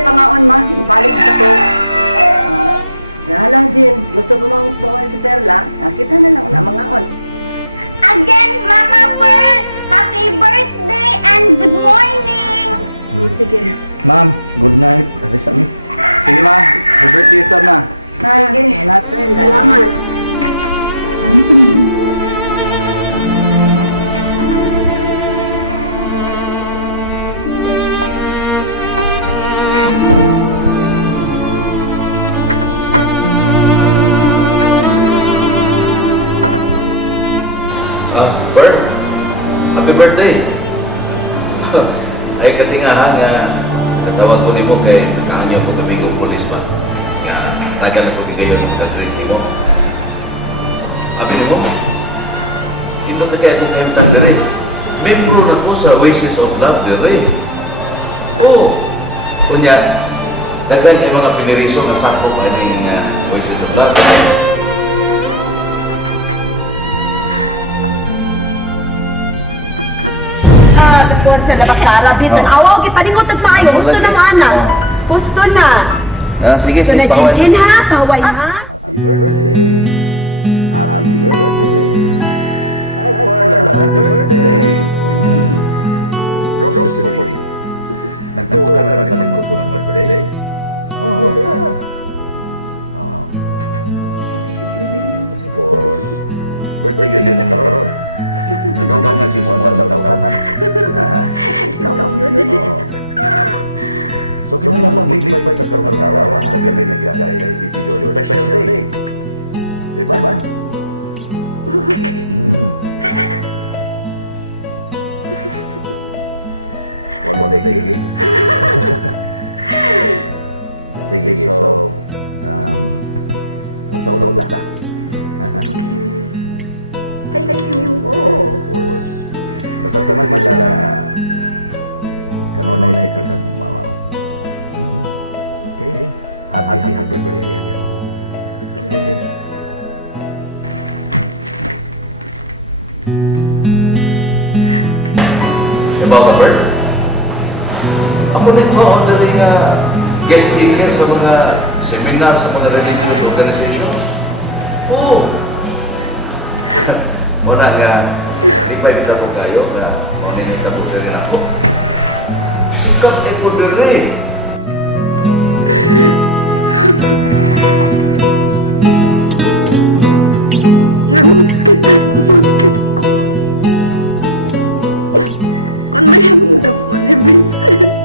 Pangaon ma, balik ko sa to. Lang, Jill. Gusto mo mang buhay si Perla? Kita na lang na mangaon. Again, Mama Pearl! Happy birthday and good morning! Sige. Ma'am, good night. Sige ma'am, happy birthday sa na. Sige. Salamat. Bert, happy birthday! Ay katingahan nga natawag ko nimo kay nakahanyo ko kaming pulis ba nga tagal na ko gigayon ng pag-greet nimo. Abi nimo? Ino na kaya kung kayong tanggalin. Membro na ko sa Oasis of Love dire. Oo. Kunya, dagan kay mga piniriso nga sakop aning Oasis of Love. Tapos sa labakarabi, tanawaw, gipaningot at maayo. Gusto na mana. Gusto na. Sige, gusto na Jinjin ha, paway ha. Happy birthday. Happy birthday. Hi, Perla. Happy birthday. Roses for you. Nagtuwa ka na rin mo sa birthday? Oh, of course. Birthday yun yung karoon. Nadogang nga si Juan Malawkanan. So, kaya naman maglipay ka karwarawa sa gabi na gagay it's your special day. Diba? One more day, sige. Sige, so, magsaulaw na ka. Thank you. Oh, of course. Basta sa man na kanonay ka ng mama. Okay. Happy birthday again. Okay. Diba, Bert? Ako nag-order nga guest speaker sa mga seminar sa mga religious organizations. Oo. Muna nga, ipay kita ko kayo nga kung ano yung tabot rin ako. Sikat ay ko diri. Ang sakit ang pamangkin ko. Kung may hamdam ko ni Vincent.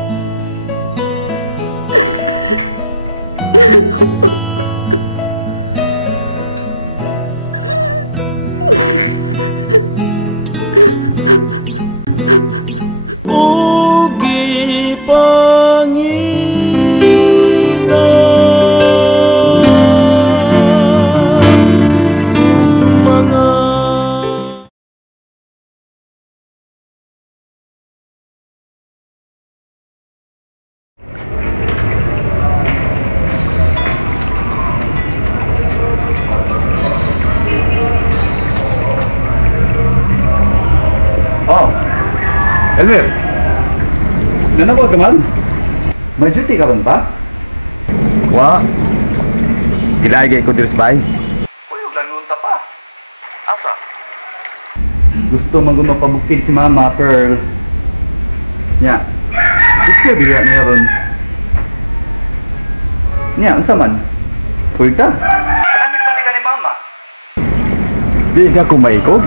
Ugi pangita mga Elmer, nanawag ka man? May duty ka ba? Wa. Gilagay ko diris bay. Puyog lang nun ta pa. Asa? Gusto man gumapabukid si Mama Pearl. Nya. Gusto biya niya ron. Nya, unsa man? Puyog ta? Panangit ba ka ni Mama? Di ka kumaikog?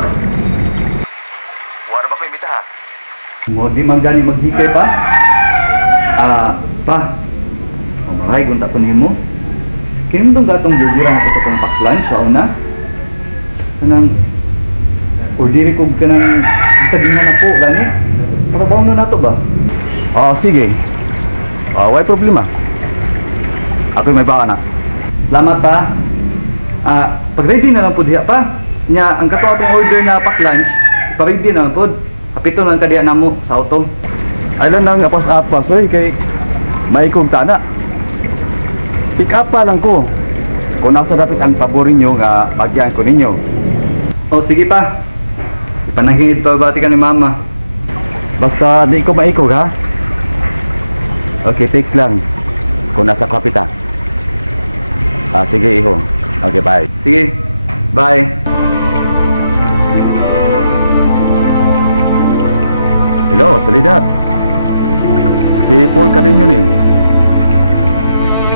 Wala ba ko imbitahan? Mo di man gani maghikay pa? Pa. Mamahay gunta ko nimo. Kinundong gatong jujira na ko kong pack-lunch sa una. Kanang ordiri ko kanang tagina na po gani. Trabaho na nato ba? Sige. Why problema? Ako may baka na. Salamat pa. Pag ready na lang po diha pa. Nya ang kato atong order na pack-lunch. paridi na pod. Kapito lang kadiya namo sa auto. Ay lang nang apas-apas oy kay may kong tana. Pick up pa lang ko. Kung nasa dapat ang paborin nyo nga bagyan ko ninyo. Oh, sige pa. Ipanahingid pa bati ka ni mama. Basta di ko maikog ha. Okay, thanks lang. Kung nasa kapita. Sige iho. Okay, bye. Sige. Bye. Hello, Salidad. Si Paul ka rin yun eh.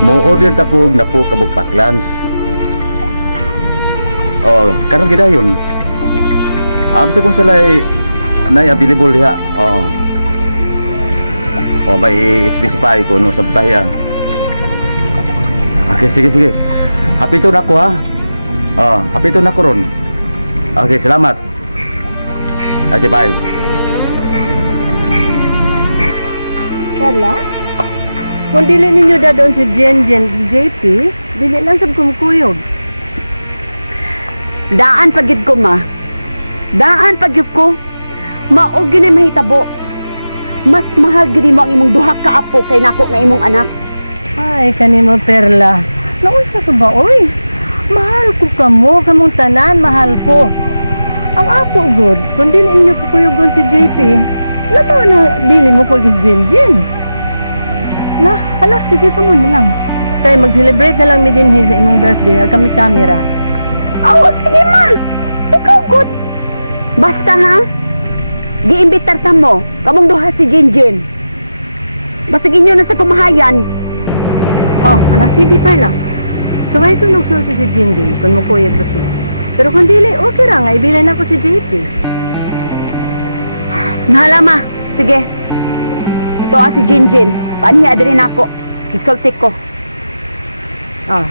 Mo-order ta ko na po kabog paklans. Oh, karon gid yun. Sa kung sila ay available diha. Oh. Oh, may specify ko no sa butayan. Okay, sige. Happy to na ko ha. Oh, happy to na ko ron. Okay, salamat. Okay, bye. Wala? Kung dili ninyo dadon si Jen, JP, dili lang sab kumukuyog. Daan pagid ko, ma. Daan pagid ko. Maog yun ay mahitabo. Mas mahal gini mo ang imong duha ka apo kay nako nga imong anak. Ay, kanimo Perla. Naunsa ka ba, oy? Mahal ko kamo, kamong tanan, mahal ko. Ang ako, good, kung dili ninyo pukuyogon si JP, labaw na dili mo ko si Jen. Na, hala, sige ka muna lang. Kaya mag-celebrate na lang mi din sa imong birthday, kami camera. Oo, sige ma. Ikaw good. Basta ha, giimbitar ta mo, kamong duha si Jen. Basta inyo na sa kumahayan. Oh, ala, sige Perla. Suway ko nagsulti si Jen, kung mo kuyog ba siya. Pero kung dili, okay ra nga, ibilay na ko si JP. Nahala ma, sige. Ito si Jen. Paaniya rin ako. Kiksultik ko. Oh.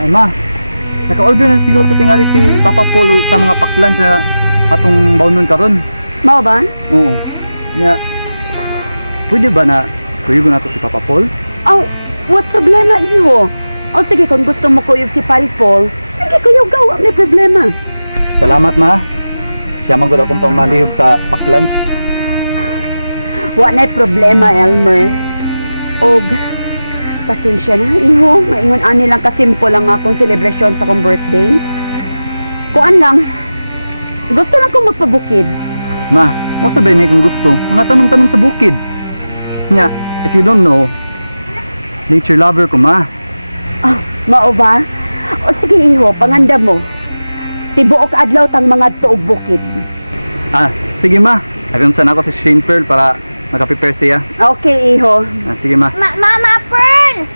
Ay ma, naka-order na siguro tingali si Papa Paul sa mga paklan sa atong baunon karon. Mao ba? Oo. Nya, pwede ba na kuyugon nato si Papa Paul? Oh, what problema iyo? O sige, kung gusto mo kuyog si Pari Paul, sige kuyog gawa, may problema. Salamat ma. Siya magod akong pamalihog sa paklan. Wa na'y problema, Elmer. Og, pasensya na, iho. Maingon ani lang kasimple lang akong celebration sa akong birthday. Kuan lang, gusto lang kong magpabukid. Ma, mo sabay na kung gusto. Mga tanong-tanong sa bukid. Nya, if you don't know, nature lover ko ma. Ah, mao ba? O sige, iho, panganda mo. Tibuok adlaw tang mga tuog bukid. Ah, sige ma. Aron sana ako si Shane Pearl para makaprepare siya. Okay, iho. Sige ma. Mama Pearl!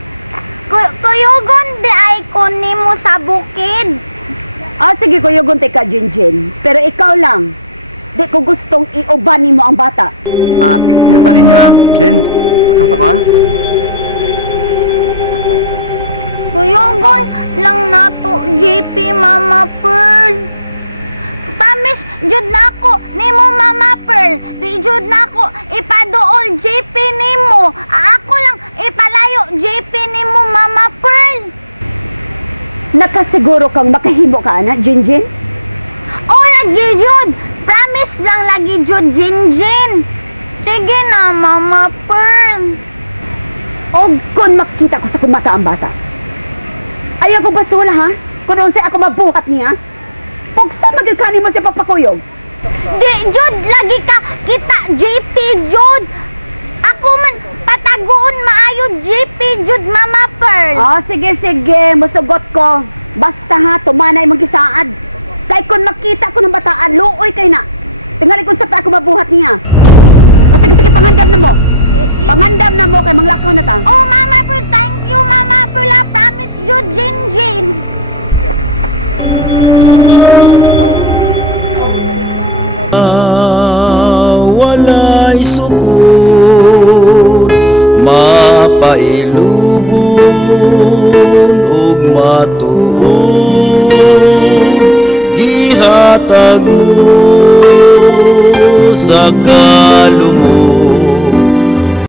Kuyugon di ay kunin mo sa bukid. Ah, sige, kuyugon ka, Jen. Pero ikaw lang, di ko gustong iuban mo ang bata. Excuse na ninyo ha. Jen, kaso ka? Kuyugon lang nato, JP, Mama Pearl. Promise, jud nako nimo, Mama Pearl. Di jud nako ipaduol JP nimo. Ako lang ipalayo JP nimo, Mama Pearl. Nakasiguro kang makahimo ka, anak, Jen? O lagi jud. Promise lang lagi jud, Jinjin. Sige na, Mama Pearl. O kung makita ko sa kumata ang bata, ayaw ko basula ha? Kung unsay ako mabuhat niya, pugsa magkakani mo si papakuyog. Di jud lagi ka kita JP jud. Ako man pataguon maayo JP jud, Mama Pearl. Sige, musugot ko. Basta ha, tumanay mong kisaad. Kay kung makita ko ng bataan, luoy kay na. Tingali kung sa pa ako mabuhat niya. Sige, pangandam na mo. Pangandam na mo kay manglakaw na ta. Oh, Mama Pearl, thank you, Mama Pearl. I promise you, Jinjin. Walay sukot, mapailubon ug matuod, gihatag mo sa kalumon.